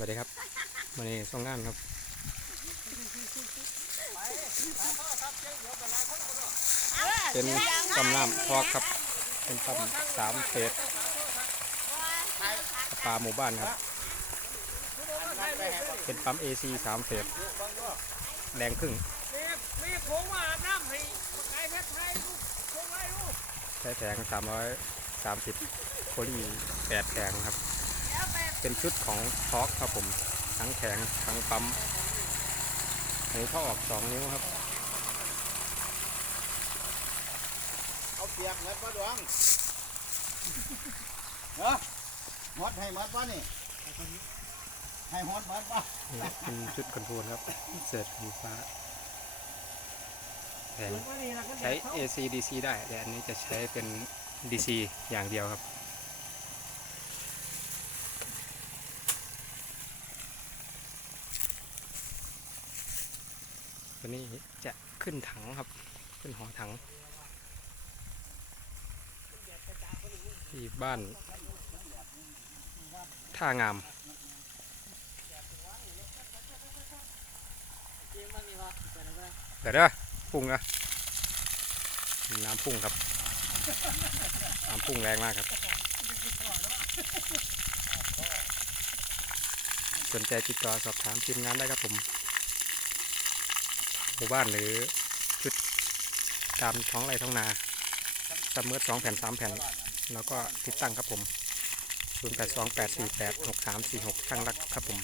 วัสดีครับวันนี้ส่งงานครับเป็นปั๊มน้ำพอกครับ เป็นปั๊มสามเฟสปลาหมู่บ้านครับ เป็นปั๊ม AC สามเฟสแรงครึ่งมีมีผงมาอาบน้ำให้ไก่เพชรไทยลูกผงไรลูกใช้แผง330โพลีแปดแผงครับ เป็นชุดของทอกครับผม ทั้งแข็งทั้งปั๊มอันนี้เขาออก2นิ้วครับ เอาเปียกหมดบ่ดวงเนาะหมดให้หมดบ่นี่ ให้หมดหมดบ่นี่เป็นชุดคอนโทรลครับเศษไฟฟ้าแผงใช้ AC DC ได้ แต่อันนี้จะใช้เป็น DC อย่างเดียวครับ วนี้จะขึ้นถังครับ ขึ้นหอถัง ที่บ้านท่างามเดี๋ยวเด้อพุ่งนะน้ำพุ่งครับ น้ำพุ่งแรงมากครับ สนใจติดต่อสอบถามทีมงานได้ครับผม หมู่บ้านหรือชุดตามท้องไร่ท้องนาซัมเมอร์สองแผ่นสามแผ่น แล้วก็ติดตั้งครับผม 0 8 2 8 4 8 6 3 4 6ช่างรักครับผม